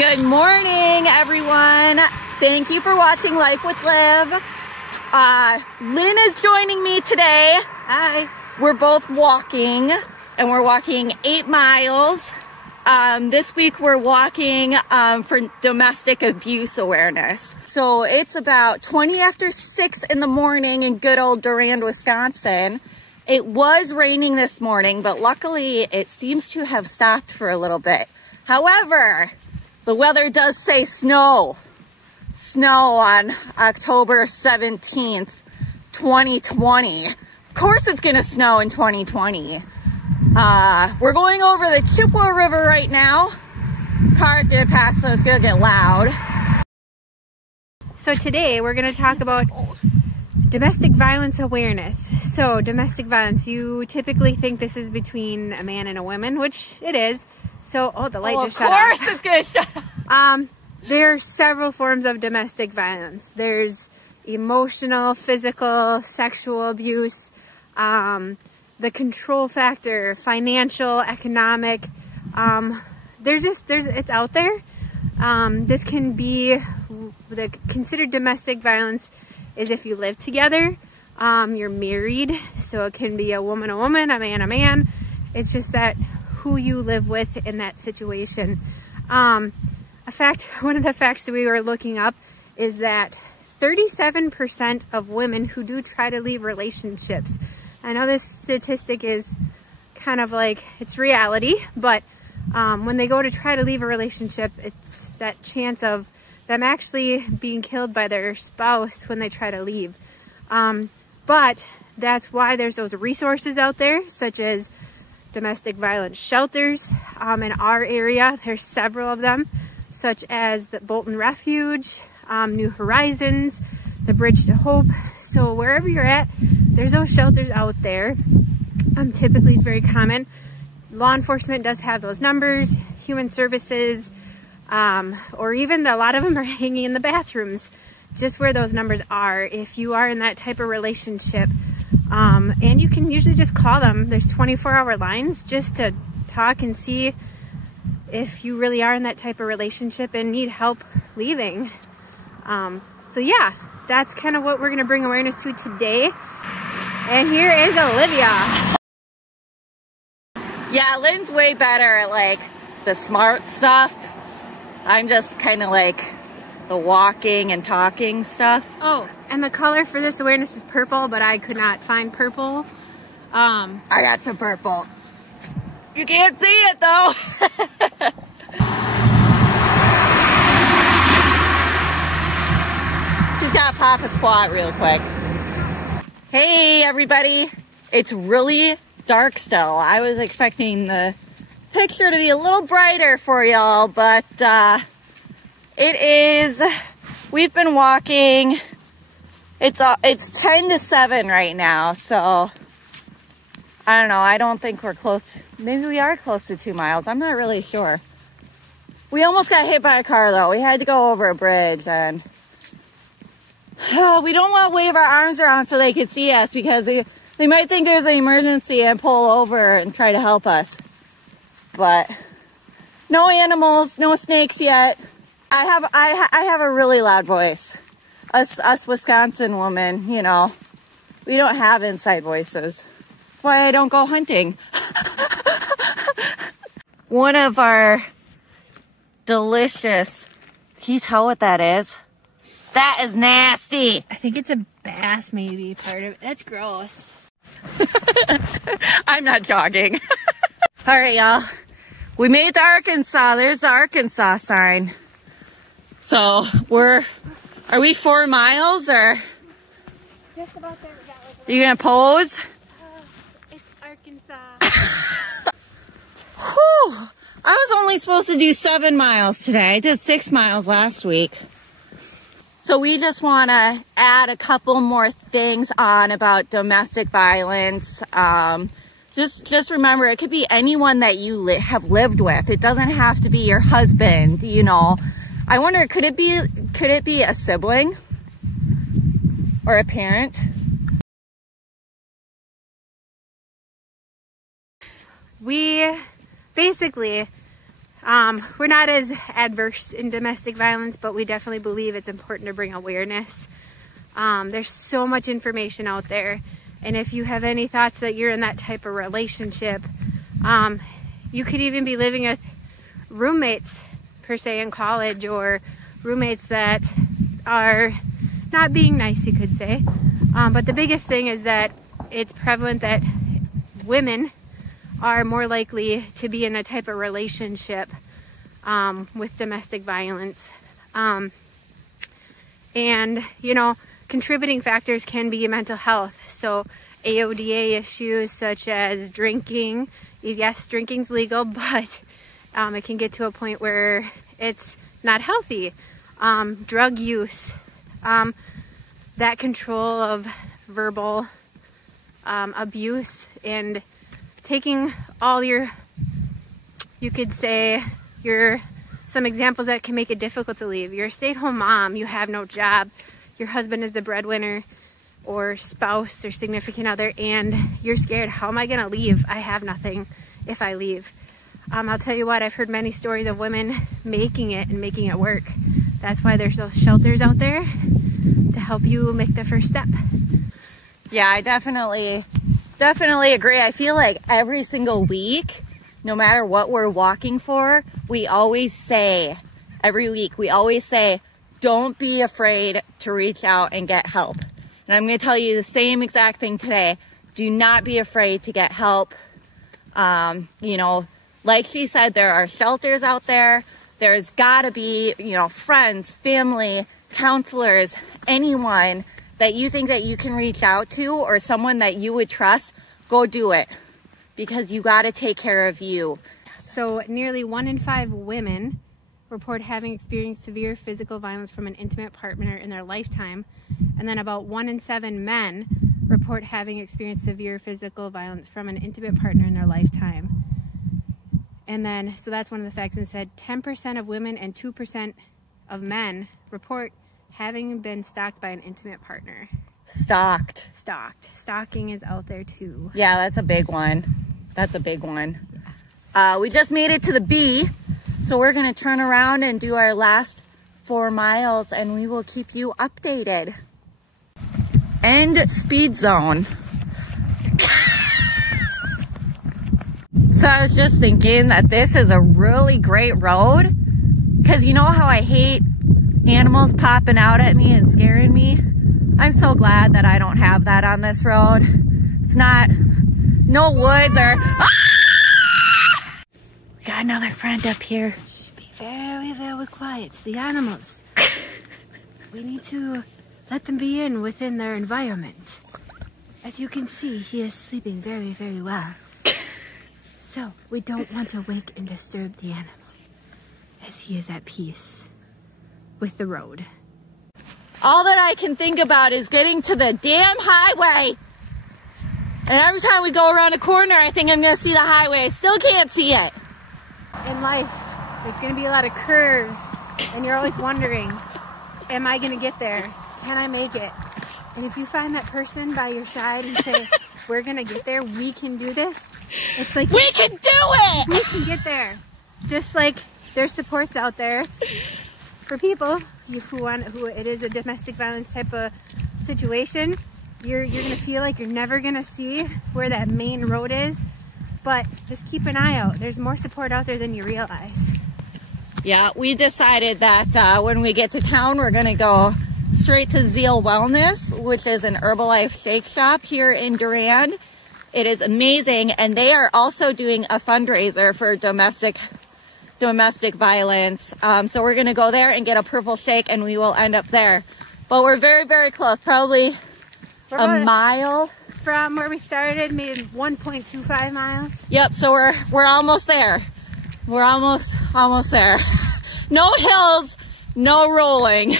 Good morning, everyone. Thank you for watching Life with Liv. Lynn is joining me today. Hi. We're both walking, and we're walking 8 miles. This week we're walking for domestic abuse awareness. So it's about 20 after 6 in the morning in good old Durand, Wisconsin. It was raining this morning, but luckily it seems to have stopped for a little bit. However, the weather does say snow. Snow on October 17th, 2020. Of course it's gonna snow in 2020. We're going over the Chippewa River right now. Cars gonna pass, so it's gonna get loud. So today we're gonna talk about domestic violence awareness. So domestic violence, you typically think this is between a man and a woman, which it is. So, oh, the light just shut off. Of course it's gonna shut off. There are several forms of domestic violence. There's emotional, physical, sexual abuse, the control factor, financial, economic. It's out there. This can be considered domestic violence is if you live together, you're married, so it can be a woman, a man. It's just that who you live with in that situation. One of the facts that we were looking up is that 37% of women who do try to leave relationships. I know this statistic is kind of like, it's reality, but when they go to try to leave a relationship, it's that chance of them actually being killed by their spouse when they try to leave. But that's why there's those resources out there, such as domestic violence shelters. In our area, there's several of them, such as the Bolton Refuge, New Horizons, the Bridge to Hope. So wherever you're at, there's those shelters out there. Typically it's very common. Law enforcement does have those numbers, human services, or even a lot of them are hanging in the bathrooms, just where those numbers are if you are in that type of relationship. And you can usually just call them. There's 24-hour lines just to talk and see if you really are in that type of relationship and need help leaving. So yeah, that's kind of what we're gonna bring awareness to today. And here is Olivia. Yeah, Lynn's way better at like the smart stuff. I'm just kind of like the walking and talking stuff. Oh, and the color for this awareness is purple, but I could not find purple. I got some purple. You can't see it though. She's got to pop a squat real quick. Hey everybody, it's really dark still. I was expecting the picture to be a little brighter for y'all, but it is. We've been walking. It's 10 to 7 right now, so I don't know. I don't think we're close. Maybe we are close to 2 miles. I'm not really sure. We almost got hit by a car though. We had to go over a bridge, and we don't want to wave our arms around so they can see us, because they might think there's an emergency and pull over and try to help us. But no animals, no snakes yet. I have a really loud voice. Us Wisconsin women, you know, we don't have inside voices. That's why I don't go hunting. One of our delicious, can you tell what that is? That is nasty. I think it's a bass, maybe part of it. That's gross. I'm not jogging. All right, y'all. We made it to Arkansas. There's the Arkansas sign. So are we 4 miles or? Just about there. You gonna pose? It's Arkansas. Whew. I was only supposed to do 7 miles today. I did 6 miles last week. So we just want to add a couple more things on about domestic violence. Just remember, it could be anyone that you have lived with. It doesn't have to be your husband, you know. I wonder, could it be a sibling or a parent? We basically We're not as adverse in domestic violence, but we definitely believe it's important to bring awareness. There's so much information out there, and if you have any thoughts that you're in that type of relationship, you could even be living with roommates per se in college, or roommates that are not being nice, you could say. But the biggest thing is that it's prevalent that women are more likely to be in a type of relationship with domestic violence. And, you know, contributing factors can be mental health. So AODA issues such as drinking. Yes, drinking's legal, but it can get to a point where it's not healthy. Drug use, that control of verbal abuse, and taking all your, you could say, some examples that can make it difficult to leave. You're a stay-at-home mom, you have no job, your husband is the breadwinner or spouse or significant other, and you're scared, how am I gonna leave? I have nothing if I leave. I'll tell you what, I've heard many stories of women making it and making it work. That's why there's those shelters out there to help you make the first step. Yeah, I definitely agree. I feel like every single week, no matter what we're walking for, we always say, don't be afraid to reach out and get help. And I'm going to tell you the same exact thing today. Do not be afraid to get help. You know, like she said, there are shelters out there. There's got to be, you know, friends, family, counselors, anyone that you think that you can reach out to, or someone that you would trust. Go do it, because you got to take care of you. So nearly 1 in 5 women report having experienced severe physical violence from an intimate partner in their lifetime. And then about 1 in 7 men report having experienced severe physical violence from an intimate partner in their lifetime. And then, so that's one of the facts, and said 10% of women and 2% of men report having been stalked by an intimate partner. Stalked. Stalking is out there too. Yeah, that's a big one. That's a big one. We just made it to the B, so we're gonna turn around and do our last 4 miles, and we will keep you updated. End speed zone. So I was just thinking that this is a really great road, because you know how I hate animals popping out at me and scaring me? I'm so glad that I don't have that on this road. It's not, no woods or, ah! We got another friend up here. Be very, very quiet. It's the animals. We need to let them be within their environment. As you can see, he is sleeping very, very well. So, we don't want to wake and disturb the animal, as he is at peace with the road. All that I can think about is getting to the damn highway. And every time we go around a corner, I think I'm gonna see the highway. I still can't see it. In life, there's gonna be a lot of curves, and you're always wondering, am I gonna get there? Can I make it? And if you find that person by your side and say, we're gonna get there, we can do this, it's like, we can do it! We can get there. Just like there's supports out there for people who it is a domestic violence type of situation. You're gonna feel like you're never gonna see where that main road is, but just keep an eye out. There's more support out there than you realize. Yeah, we decided that when we get to town, we're gonna go straight to Zeal Wellness, which is an Herbalife shake shop here in Durand. It is amazing, and they are also doing a fundraiser for domestic violence. So we're gonna go there and get a purple shake, and we will end up there. But we're very, very close, probably a mile from where we started, maybe 1.25 miles. Yep, so we're almost there. We're almost there. No hills, no rolling.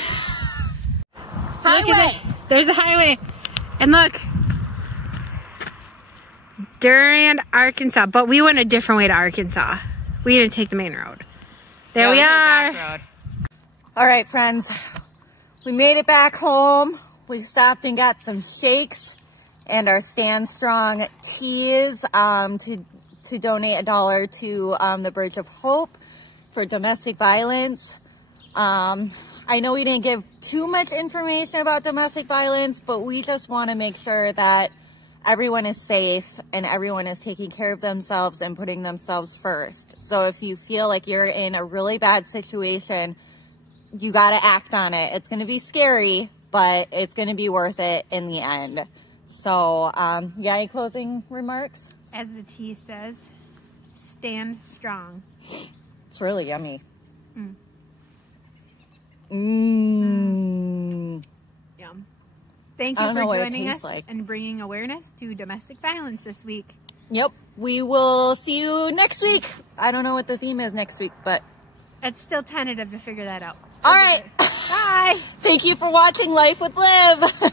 Highway. There's the highway. And look, Durand, Arkansas. But we went a different way to Arkansas. We didn't take the main road. There we are. All right, friends. We made it back home. We stopped and got some shakes and our Stand Strong teas to donate $1 to the Bridge of Hope. for domestic violence. I know we didn't give too much information about domestic violence, but we just want to make sure that everyone is safe and everyone is taking care of themselves and putting themselves first. So if you feel like you're in a really bad situation, you got to act on it. It's going to be scary, but it's going to be worth it in the end. So, yeah, any closing remarks? As the tea says, stand strong. It's really yummy. Yum. Thank you for joining us and bringing awareness to domestic violence this week. Yep. We will see you next week. I don't know what the theme is next week, but it's still tentative to figure that out. All right. Bye. Thank you for watching Life with Liv.